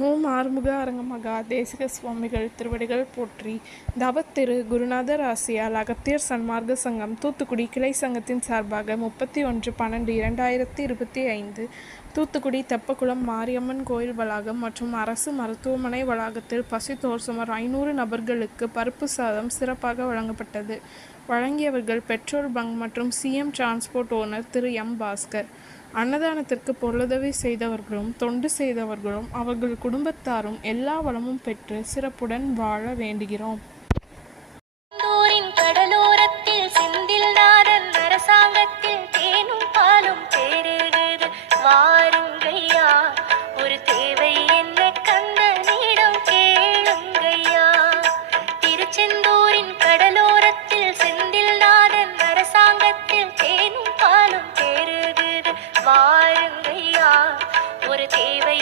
ஓம் ஆறுமுக அரங்கமகா தேசிக சுவாமிகள் திருவடிகள் போற்றி. தவத்திரு குருநாதர் ஆசியால் அகத்தியர் சன்மார்க்க சங்கம் தூத்துக்குடி கிளை சங்கத்தின் சார்பாக முப்பத்தி ஒன்று பன்னெண்டு இரண்டாயிரத்தி இருபத்தி ஐந்து தூத்துக்குடி தெப்பக்குளம் மாரியம்மன் கோயில் வளாகம் மற்றும் அரசு மருத்துவமனை வளாகத்தில் பசித்தோர் சுமார் ஐநூறு நபர்களுக்கு பருப்பு சாதம் சிறப்பாக வழங்கப்பட்டது. வழங்கியவர்கள் பெட்ரோல் பங்க் மற்றும் CM transport owner Thiru. M. Bhaskar. அன்னதானத்திற்கு பொருளுதவி செய்தவர்களும் தொண்டு செய்தவர்களும் அவர்கள் குடும்பத்தாரும் எல்லா வளமும் பெற்று சிறப்புடன் வாழ வேண்டுகிறோம். வாழுங்கையா ஒரு தேவை